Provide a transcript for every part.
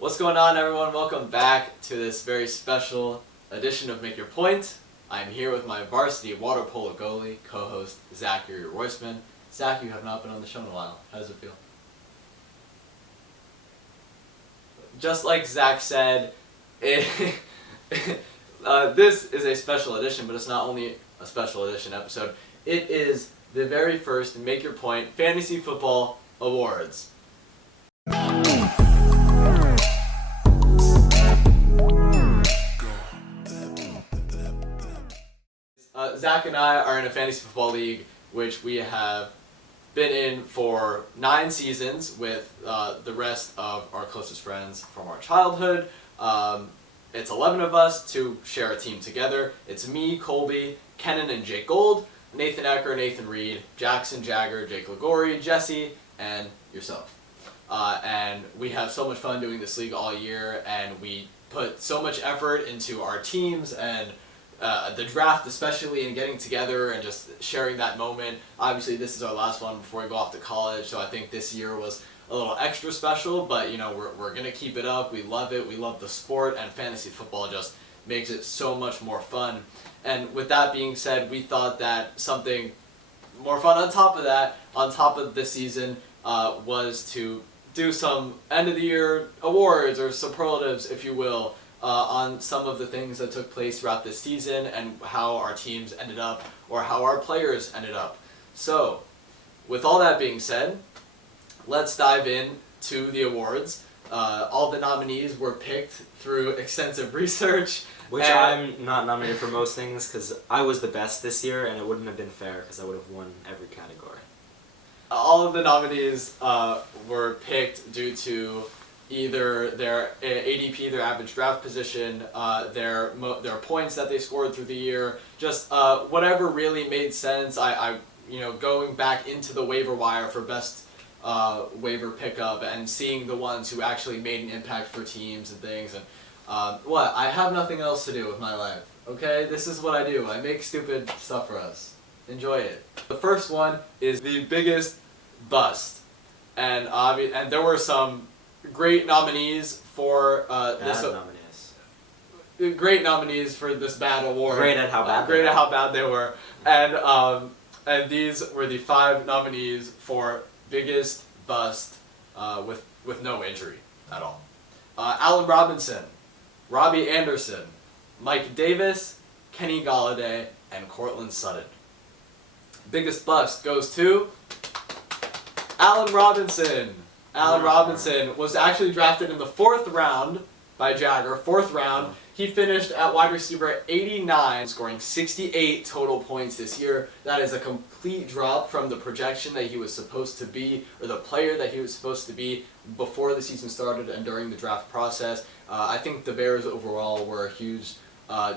What's going on, everyone? Welcome back to this very special edition of Make Your Point. I'm here with my varsity water polo goalie, co-host Zachary Roisman. Zach, you have not been on the show in a while. How does it feel? Just like Zach said, this is a special edition, but it's not only a special edition episode. It is the very first Make Your Point Fantasy Football Awards. Zach and I are in a fantasy football league, which we have been in for 9 seasons with the rest of our closest friends from our childhood. It's 11 of us to share a team together. It's me, Colby, Kenan and Jake Gold, Nathan Ecker, Nathan Reed, Jackson Jagger, Jake Ligori, Jesse, and yourself. And we have so much fun doing this league all year, and we put so much effort into our teams and the draft especially, and getting together and just sharing that moment. Obviously this is our last one before we go off to college, so I think this year was a little extra special, but you know, we're going to keep it up. We love it. We love the sport, and fantasy football just makes it so much more fun. And with that being said, we thought that something more fun on top of that, on top of the season, was to do some end of the year awards or superlatives, if you will, on some of the things that took place throughout this season and how our teams ended up or how our players ended up. So, with all that being said, let's dive in to the awards. All the nominees were picked through extensive research. Which I'm not nominated for most things because I was the best this year, and it wouldn't have been fair because I would have won every category. All of the nominees were picked due to either their ADP, their average draft position, their points that they scored through the year, just whatever really made sense. I going back into the waiver wire for best waiver pickup and seeing the ones who actually made an impact for teams and things. And I have nothing else to do with my life. Okay, this is what I do. I make stupid stuff for us. Enjoy it. The first one is the biggest bust, and there were some great nominees for great nominees for this bad award. Great at how bad they were. And these were the 5 nominees for biggest bust with no injury at all. Allen Robinson, Robbie Anderson, Mike Davis, Kenny Galladay, and Cortland Sutton. Biggest bust goes to Allen Robinson. Allen Robinson was actually drafted in the 4th round by Jagger. 4th round. He finished at wide receiver at 89, scoring 68 total points this year. That is a complete drop from the projection that he was supposed to be, or the player that he was supposed to be before the season started and during the draft process. I think the Bears overall were a huge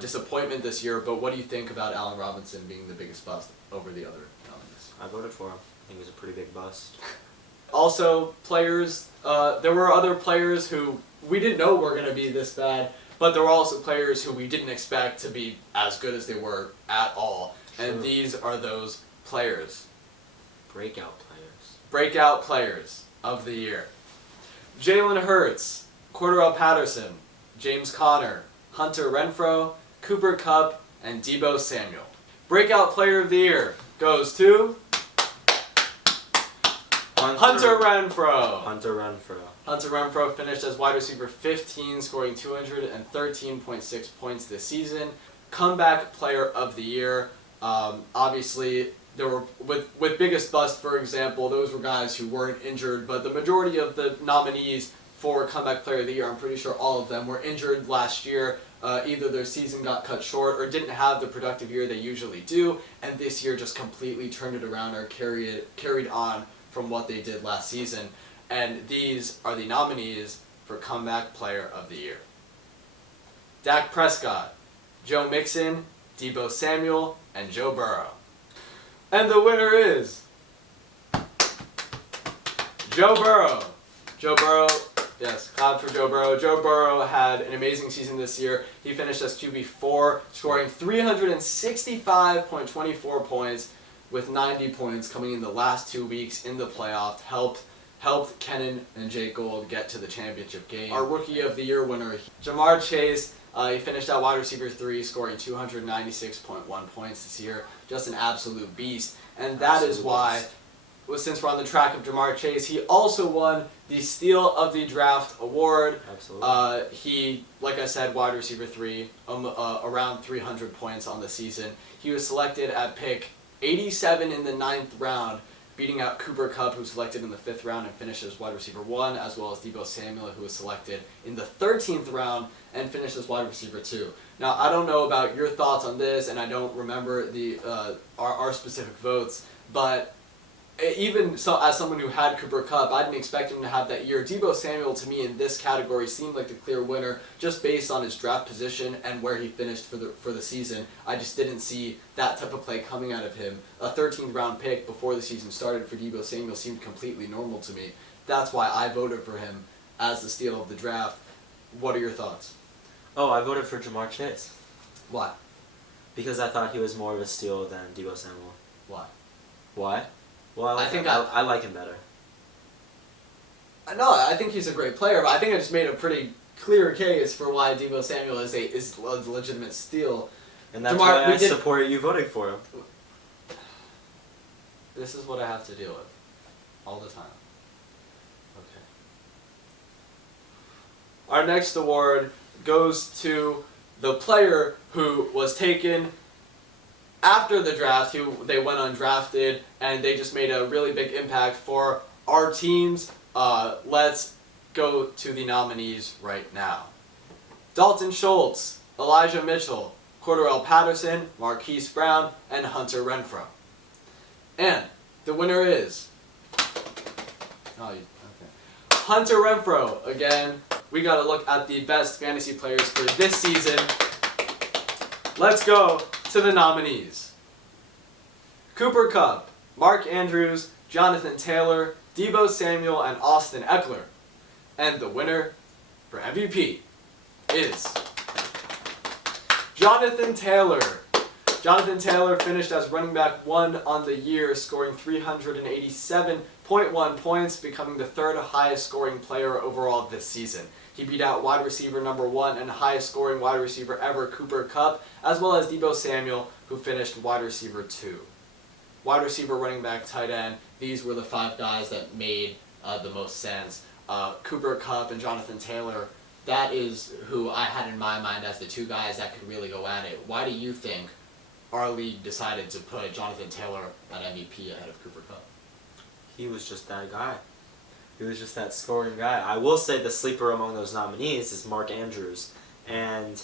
disappointment this year, but what do you think about Allen Robinson being the biggest bust over the other nominees? I voted for him. I think he was a pretty big bust. Also, players, there were other players who we didn't know were going to be this bad, but there were also players who we didn't expect to be as good as they were at all. True. And these are those players. Breakout players. Breakout players of the year. Jalen Hurts, Cordell Patterson, James Conner, Hunter Renfrow, Cooper Kupp, and Deebo Samuel. Breakout player of the year goes to Hunter Renfrow. Hunter Renfrow finished as wide receiver 15, scoring 213.6 points this season. Comeback player of the year. Obviously, there were with biggest bust, for example, those were guys who weren't injured, but the majority of the nominees for comeback player of the year, I'm pretty sure all of them were injured last year. Either their season got cut short or didn't have the productive year they usually do, and this year just completely turned it around or carried on from what they did last season. And these are the nominees for Comeback Player of the Year. Dak Prescott, Joe Mixon, Deebo Samuel, and Joe Burrow. And the winner is Joe Burrow. Joe Burrow, yes, clap for Joe Burrow. Joe Burrow had an amazing season this year. He finished as QB4, scoring 365.24 points, with 90 points coming in the last 2 weeks in the playoffs, helped Kennan and Jake Gold get to the championship game. Our Rookie of the Year winner, Jamar Chase, he finished at wide receiver 3, scoring 296.1 points this year. Just an absolute beast. And that is why, since we're on the track of Jamar Chase, he also won the Steal of the Draft award. Absolutely. He, like I said, wide receiver 3, around 300 points on the season. He was selected at pick 87 in the 9th round, beating out Cooper Kupp, who was selected in the 5th round and finished as wide receiver 1, as well as Deebo Samuel, who was selected in the 13th round and finished as wide receiver 2. Now, I don't know about your thoughts on this, and I don't remember our specific votes, but even so, as someone who had Cooper Kupp, I didn't expect him to have that year. Deebo Samuel, to me, in this category, seemed like the clear winner just based on his draft position and where he finished for the season. I just didn't see that type of play coming out of him. A 13th round pick before the season started for Deebo Samuel seemed completely normal to me. That's why I voted for him as the steal of the draft. What are your thoughts? Oh, I voted for Jamar Chase. Why? Because I thought he was more of a steal than Deebo Samuel. Why? Why? Well, I think I like him better. No, I think he's a great player, but I think I just made a pretty clear case for why Deebo Samuel is a legitimate steal. And that's why I support you voting for him. This is what I have to deal with all the time. Okay. Our next award goes to the player who was taken after the draft, they went undrafted, and they just made a really big impact for our teams. Let's go to the nominees right now. Dalton Schultz, Elijah Mitchell, Cordarrelle Patterson, Marquise Brown, and Hunter Renfrow. And the winner is... Hunter Renfrow. Again, we got to look at the best fantasy players for this season. Let's go to the nominees. Cooper Kupp, Mark Andrews, Jonathan Taylor, Deebo Samuel, and Austin Eckler. And the winner for MVP is Jonathan Taylor. Jonathan Taylor finished as running back 1 on the year, scoring 387.1 points, becoming the 3rd highest scoring player overall this season. He beat out wide receiver number 1 and highest scoring wide receiver ever, Cooper Kupp, as well as Deebo Samuel, who finished wide receiver 2. Wide receiver, running back, tight end, these were the 5 guys that made the most sense. Cooper Kupp and Jonathan Taylor, that is who I had in my mind as the 2 guys that could really go at it. Why do you think our league decided to put Jonathan Taylor at MVP ahead of Cooper Kupp? He was just that guy. He was just that scoring guy. I will say the sleeper among those nominees is Mark Andrews. And,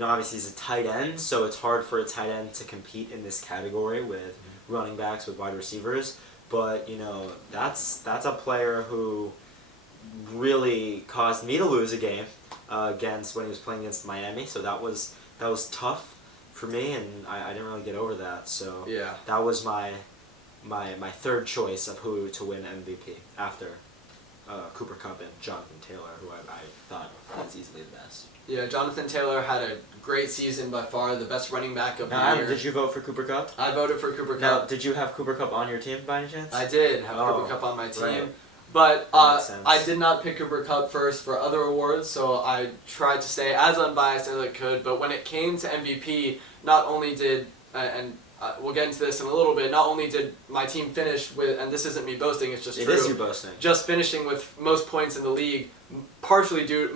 obviously he's a tight end, so it's hard for a tight end to compete in this category with running backs, with wide receivers. But, that's a player who really caused me to lose a game against when he was playing against Miami. So that was tough for me, and I didn't really get over that. So yeah, that was my 3rd choice of who to win MVP after Cooper Kupp and Jonathan Taylor, who I thought was easily the best. Yeah, Jonathan Taylor had a great season, by far the best running back of the year. Did you vote for Cooper Kupp? I voted for Cooper Kupp. Now, did you have Cooper Kupp on your team by any chance? I did have Cooper Kupp on my team. Right. But I did not pick Cooper Kupp first for other awards, so I tried to stay as unbiased as I could. But when it came to MVP, not only did, we'll get into this in a little bit, not only did my team finish with, and this isn't me boasting, it's just true. It is you boasting. Just finishing with most points in the league, mostly due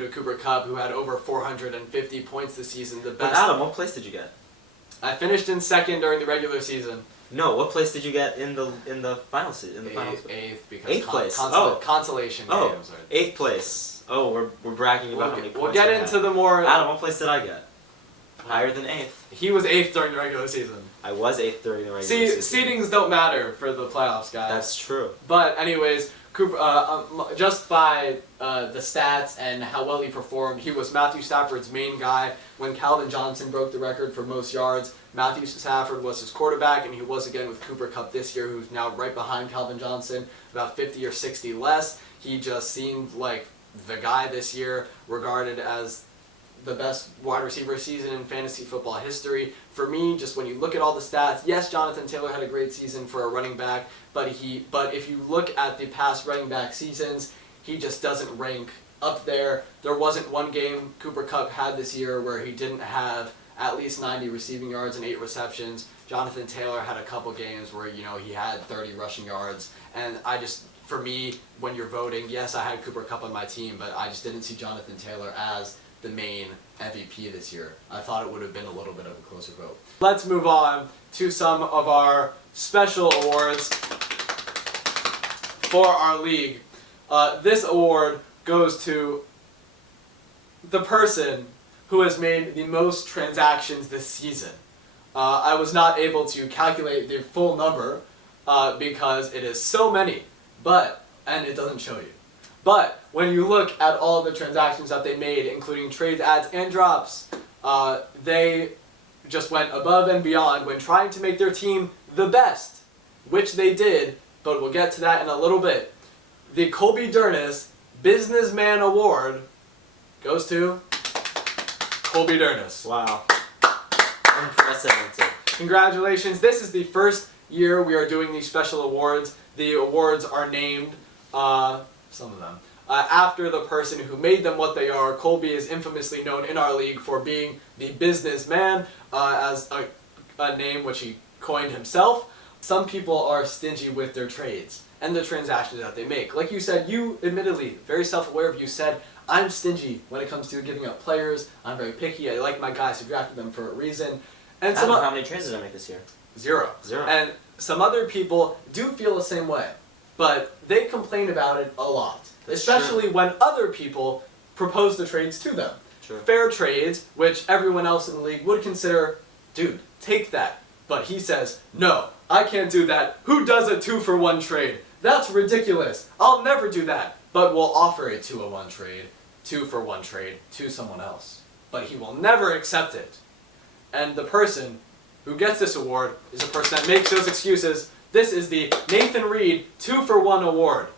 to Cooper Kupp, who had over 450 points this season. The best. But Adam, what place did you get? I finished in 2nd during the regular season. No, what place did you get in the final season? Eighth, because 8th place. Consolation games. 8th place. Oh, we're bragging about how many points. We'll get into the more. Adam, what place did I get? Higher than 8th. He was 8th during the regular season. I was 8th during the regular season. Seedings don't matter for the playoffs, guys. That's true. But anyways, Cooper, just by the stats and how well he performed, he was Matthew Stafford's main guy. When Calvin Johnson broke the record for most yards, Matthew Stafford was his quarterback, and he was again with Cooper Kupp this year, who's now right behind Calvin Johnson, about 50 or 60 less. He just seemed like the guy this year, regarded as the best wide receiver season in fantasy football history. For me, just when you look at all the stats, yes, Jonathan Taylor had a great season for a running back, but if you look at the past running back seasons, he just doesn't rank up there. There wasn't one game Cooper Kupp had this year where he didn't have at least 90 receiving yards and 8 receptions. Jonathan Taylor had a couple games where, he had 30 rushing yards. And for me, when you're voting, yes, I had Cooper Kupp on my team, but I just didn't see Jonathan Taylor as the main MVP this year. I thought it would have been a little bit of a closer vote. Let's move on to some of our special awards for our league. This award goes to the person who has made the most transactions this season. I was not able to calculate the full number because it is so many, and it doesn't show you. But when you look at all the transactions that they made, including trades, ads, and drops, they just went above and beyond when trying to make their team the best, which they did, but we'll get to that in a little bit. The Colby Dernis Businessman Award goes to Colby Dernis. Wow. Unprecedented. Congratulations. This is the first year we are doing these special awards. The awards are named, some of them, after the person who made them what they are. Colby is infamously known in our league for being the businessman, as a name which he coined himself. Some people are stingy with their trades and the transactions that they make. Like you said, you admittedly, very self-aware of you, said, I'm stingy when it comes to giving up players. I'm very picky. I like my guys who drafted them for a reason. And how many trades did I make this year? Zero. And some other people do feel the same way, but they complain about it a lot. That's especially true. When other people propose the trades to them. True. Fair trades, which everyone else in the league would consider, dude, take that. But he says, no, I can't do that. Who does a 2-for-1 trade? That's ridiculous. I'll never do that. But we'll offer a 2-for-1 trade to someone else. But he will never accept it. And the person who gets this award is a person that makes those excuses. This is the Nathan Reed 2-for-1 award.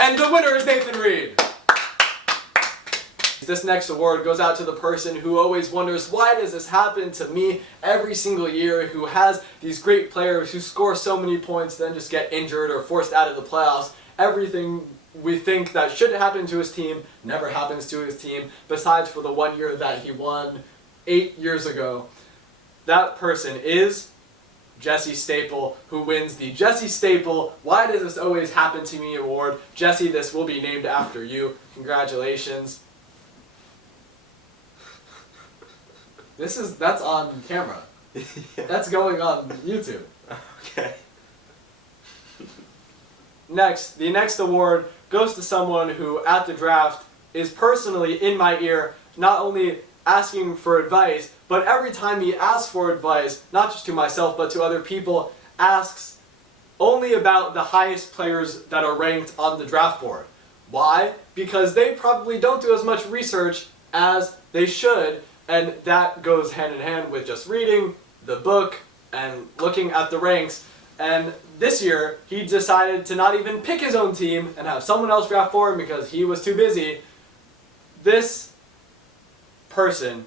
And the winner is Nathan Reed. This next award goes out to the person who always wonders, why does this happen to me every single year, who has these great players who score so many points then just get injured or forced out of the playoffs. Everything we think that should happen to his team never happens to his team, besides for the 1 year that he won 8 years ago. That person is Jesse Staple, who wins the Jesse Staple Why Does This Always Happen to Me award. Jesse, this will be named after you. Congratulations. That's on camera. Yeah. That's going on YouTube. Okay. Next, the next award goes to someone who, at the draft, is personally in my ear, not only asking for advice, but every time he asks for advice, not just to myself, but to other people, asks only about the highest players that are ranked on the draft board. Why? Because they probably don't do as much research as they should, and that goes hand in hand with just reading the book and looking at the ranks. And this year, he decided to not even pick his own team and have someone else draft for him because he was too busy. This person,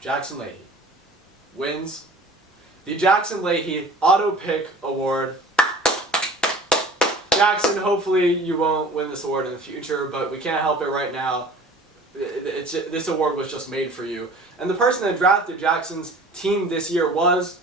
Jackson Leahy, wins the Jackson Leahy Auto Pick Award. Jackson, hopefully you won't win this award in the future, but we can't help it right now. This award was just made for you. And the person that drafted Jackson's team this year was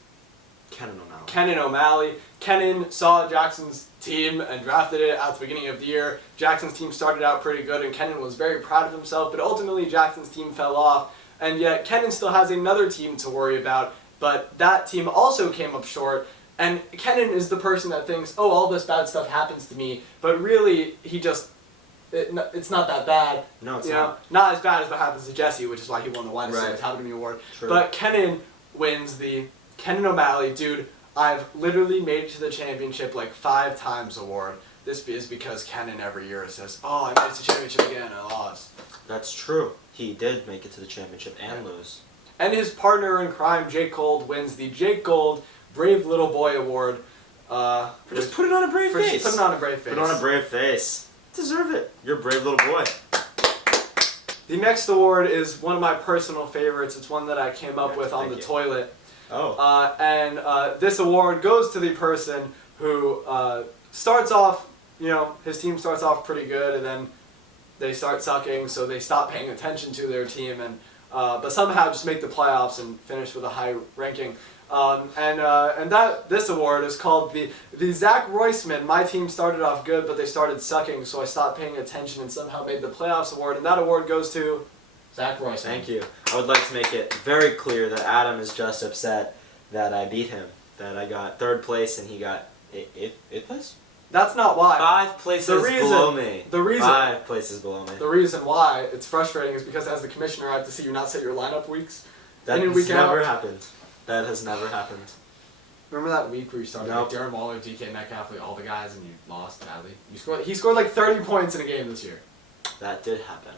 Kenan O'Malley. Kenan saw Jackson's team and drafted it at the beginning of the year. Jackson's team started out pretty good, and Kenan was very proud of himself, but ultimately Jackson's team fell off. And yet Kenan still has another team to worry about, but that team also came up short. And Kenan is the person that thinks, oh, all this bad stuff happens to me, but really it's not that bad. No, it's not. Not as bad as what happens to Jesse, which is why he won the Why Does This Happen to Me award. True. But Kenan wins the Kenan O'Malley, dude, I've literally made it to the championship like 5 times award. This is because Kenan every year says, oh, I made it to the championship again and I lost. That's true. He did make it to the championship and lose. And his partner in crime, Jake Gold, wins the Jake Gold Brave Little Boy Award. Just put it on a brave face. Put it on a brave face. Put it on a brave face. Deserve it. You're a brave little boy. The next award is one of my personal favorites. It's one that I came up with on the you. toilet. Oh. And this award goes to the person who starts off, his team starts off pretty good, and then they start sucking, so they stop paying attention to their team, and but somehow just make the playoffs and finish with a high ranking. And this award is called the Zach Roisman. My team started off good, but they started sucking, so I stopped paying attention and somehow made the playoffs award. And that award goes to Zach Roisman. Thank you. I would like to make it very clear that Adam is just upset that I beat him, that I got 3rd place and he got 8th place. That's not why. 5 places below me. 5 places below me. The reason why it's frustrating is because as the commissioner, I have to see you not set your lineup weeks. That has never happened. That has never happened. Remember that week where you started Nope. like Darren Waller, DK Metcalf, like all the guys, and you lost badly? He scored like 30 points in a game this year. That did happen.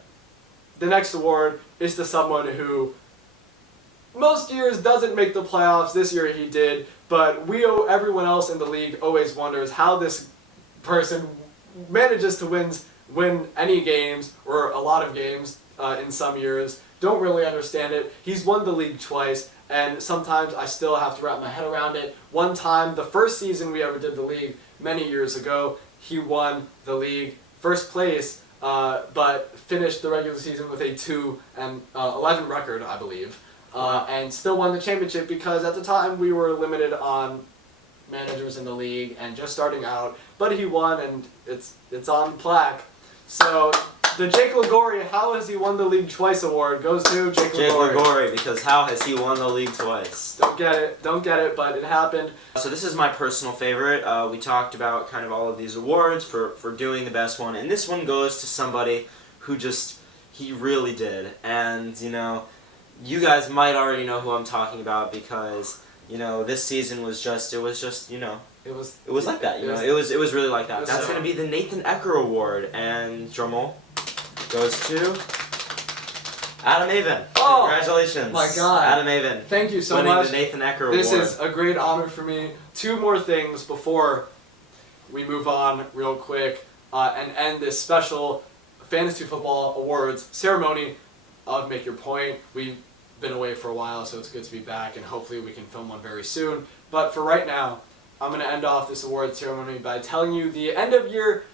The next award is to someone who most years doesn't make the playoffs. This year he did, but everyone else in the league always wonders how this person manages to win any games or a lot of games in some years. Don't really understand it. He's won the league twice, and sometimes I still have to wrap my head around it. One time, the first season we ever did the league many years ago, he won the league first place, but finished the regular season with a 2-11 record, I believe, and still won the championship because at the time we were limited on managers in the league and just starting out. But he won, and it's on plaque. So the Jake Liguori, how has he won the league twice award goes to Jake Liguori, because how has he won the league twice? Don't get it, but it happened. So this is my personal favorite. We talked about kind of all of these awards for doing the best one, and this one goes to somebody who he really did. And, you guys might already know who I'm talking about because, this season was just, it was like that, it was really like that. That's going to be the Nathan Ecker Award, and drumroll goes to Adam Avin. Oh, congratulations. My God. Adam Avin. Thank you so winning much. The Nathan Ecker Award. This is a great honor for me. 2 more things before we move on real quick and end this special Fantasy Football Awards ceremony of Make Your Point. We've been away for a while, so it's good to be back, and hopefully we can film one very soon. But for right now, I'm going to end off this award ceremony by telling you the end-of-year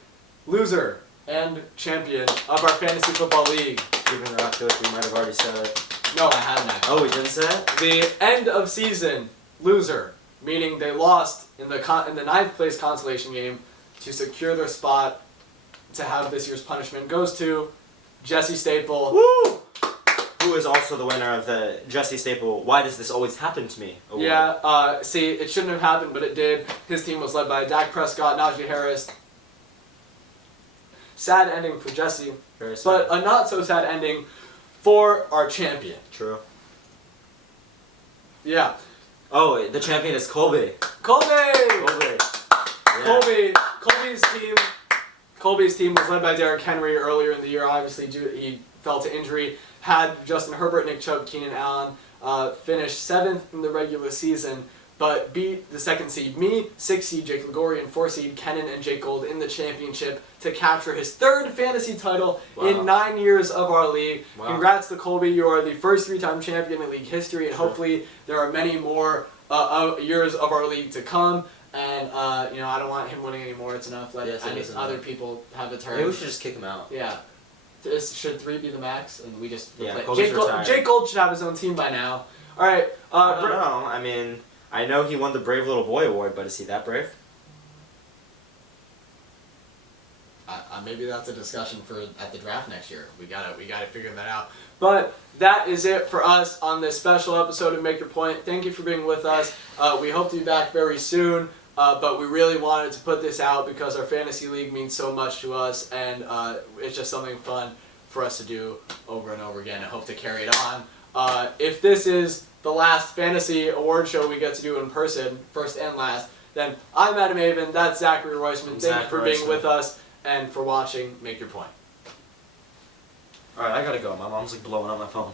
loser and champion of our Fantasy Football League. Even though I feel like we might have already said it. No, I haven't actually. Oh, we didn't say it? The end-of-season loser, meaning they lost in the 9th place consolation game to secure their spot to have this year's punishment, goes to Jesse Staple. Woo! Who is also the winner of the Jesse Staple Why Does This Always Happen to Me award. Yeah, see, it shouldn't have happened, but it did. His team was led by Dak Prescott, Najee Harris. Sad ending for Jesse, Very sad. but a not-so-sad ending for our champion. True. Yeah. Oh, the champion is Colby. Colby! Yeah. Colby's team was led by Derrick Henry earlier in the year. Obviously, he fell to injury. Had Justin Herbert, Nick Chubb, Keenan Allen. Finished 7th in the regular season, but beat the 2nd seed, me, 6th seed Jake Liguori, and 4th seed Kennan and Jake Gold in the championship to capture his 3rd fantasy title in 9 years of our league. Wow. Congrats to Colby. You are the first 3-time champion in league history, and hopefully there are many more years of our league to come. And, I don't want him winning anymore. It's enough. Let other people have the turn. Maybe we should just kick him out. Yeah. Should 3 be the max? And we just Jake Gold should have his own team by now. All right. I don't know. I mean, I know he won the Brave Little Boy Award, but is he that brave? Maybe that's a discussion for at the draft next year. We gotta figure that out. But that is it for us on this special episode of Make Your Point. Thank you for being with us. We hope to be back very soon. But we really wanted to put this out because our fantasy league means so much to us, and it's just something fun for us to do over and over again. I hope to carry it on. If this is the last fantasy award show we get to do in person, first and last, then I'm Adam Avin, that's Zachary Roisman. Thank you for being with us and for watching Make Your Point. Alright, I gotta go. My mom's blowing up my phone.